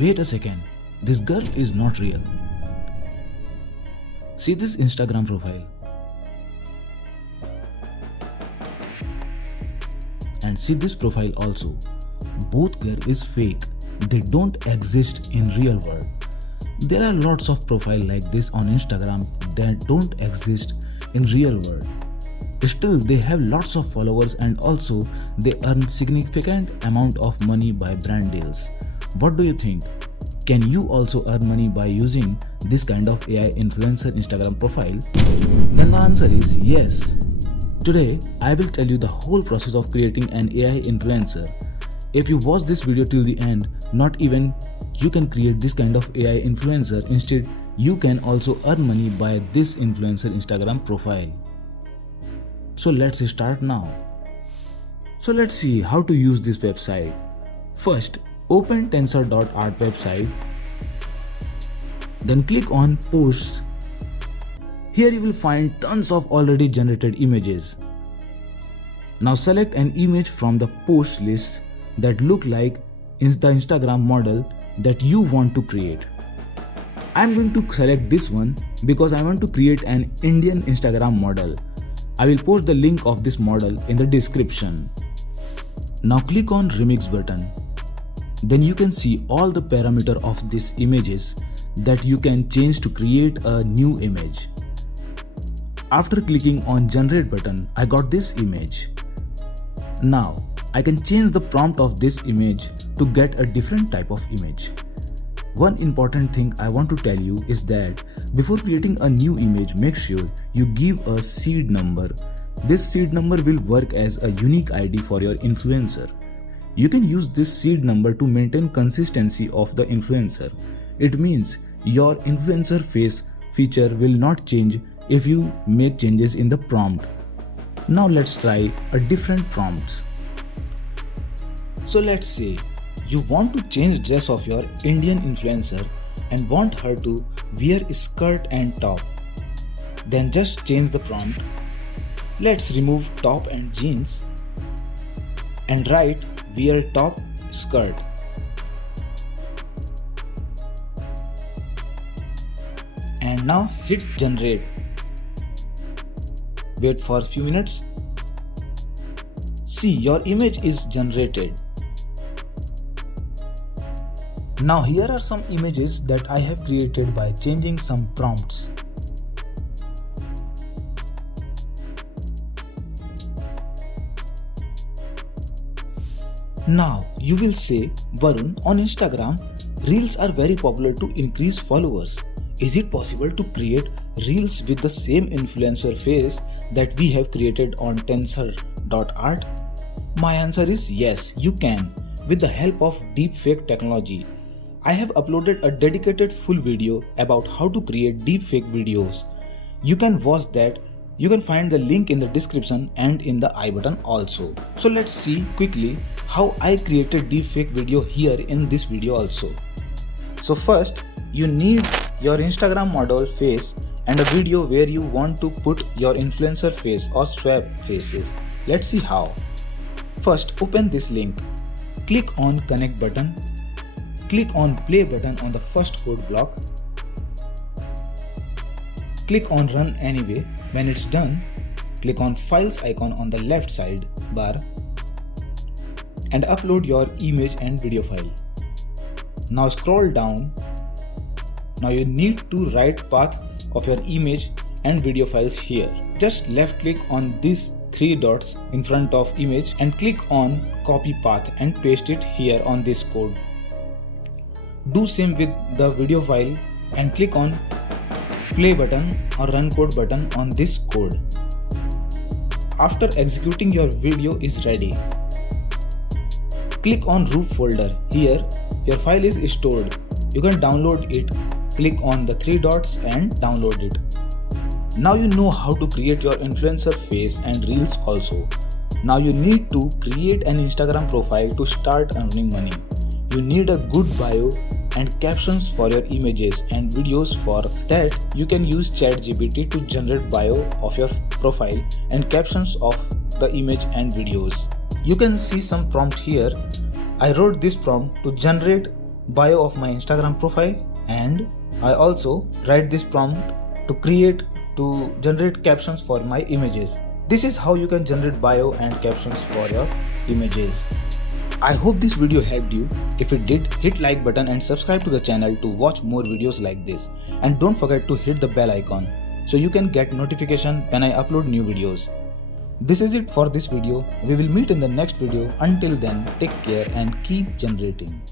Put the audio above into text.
wait a second, this girl is not real. See this Instagram profile. And see this profile also. Both girl is fake. They don't exist in real world. There are lots of profile like this on Instagram that don't exist in real world. Still, they have lots of followers and also they earn significant amount of money by brand deals. What do you think? Can you also earn money by using this kind of AI influencer Instagram profile? Then the answer is yes. Today, I will tell you the whole process of creating an AI influencer. If you watch this video till the end, not even you can create this kind of AI influencer. Instead, you can also earn money by this influencer Instagram profile. So let's start now. So let's see how to use this website. First, open tensor.art website. Then click on posts. Here you will find tons of already generated images. Now select an image from the post list that look like the Instagram model that you want to create. I am going to select this one because I want to create an Indian Instagram model. I will post the link of this model in the description. Now click on remix button. Then you can see all the parameters of these images that you can change to create a new image. After clicking on generate button, I got this image. Now I can change the prompt of this image to get a different type of image. One important thing I want to tell you is that before creating a new image, make sure you give a seed number. This seed number will work as a unique ID for your influencer. You can use this seed number to maintain consistency of the influencer. It means your influencer face feature will not change if you make changes in the prompt. Now let's try a different prompt. So let's say you want to change dress of your Indian influencer and want her to wear skirt and top. Then just change the prompt. Let's remove top and jeans and write wear top skirt. And now hit generate. Wait for a few minutes. See, your image is generated. Now here are some images that I have created by changing some prompts. Now you will say, Varun, on Instagram, Reels are very popular to increase followers. Is it possible to create Reels with the same influencer face that we have created on tensor.art? My answer is yes, you can, with the help of deepfake technology. I have uploaded a dedicated full video about how to create deepfake videos. You can watch that. You can find the link in the description and in the I button also. So let's see quickly how I created deepfake video here in this video also. So first, you need your Instagram model face and a video where you want to put your influencer face or swap faces. Let's see how. First, open this link. Click on connect button. Click on play button on the first code block. Click on run anyway. When it's done, click on files icon on the left side bar and upload your image and video file. Now scroll down. Now you need to write path of your image and video files here. Just left click on these three dots in front of image and click on copy path and paste it here on this code. Do same with the video file and click on play button or run code button on this code. After executing, your video is ready. Click on root folder. Here your file is stored. You can download it. Click on the three dots and download it. Now you know how to create your influencer face and reels also. Now you need to create an Instagram profile to start earning money. You need a good bio and captions for your images and videos. For that, you can use ChatGPT to generate bio of your profile and captions of the image and videos. You can see some prompt here. I wrote this prompt to generate bio of my Instagram profile, and I also write this prompt to generate captions for my images. This is how you can generate bio and captions for your images. I hope this video helped you. If it did, hit like button and subscribe to the channel to watch more videos like this. And don't forget to hit the bell icon so you can get notification when I upload new videos. This is it for this video. We will meet in the next video. Until then, take care and keep generating.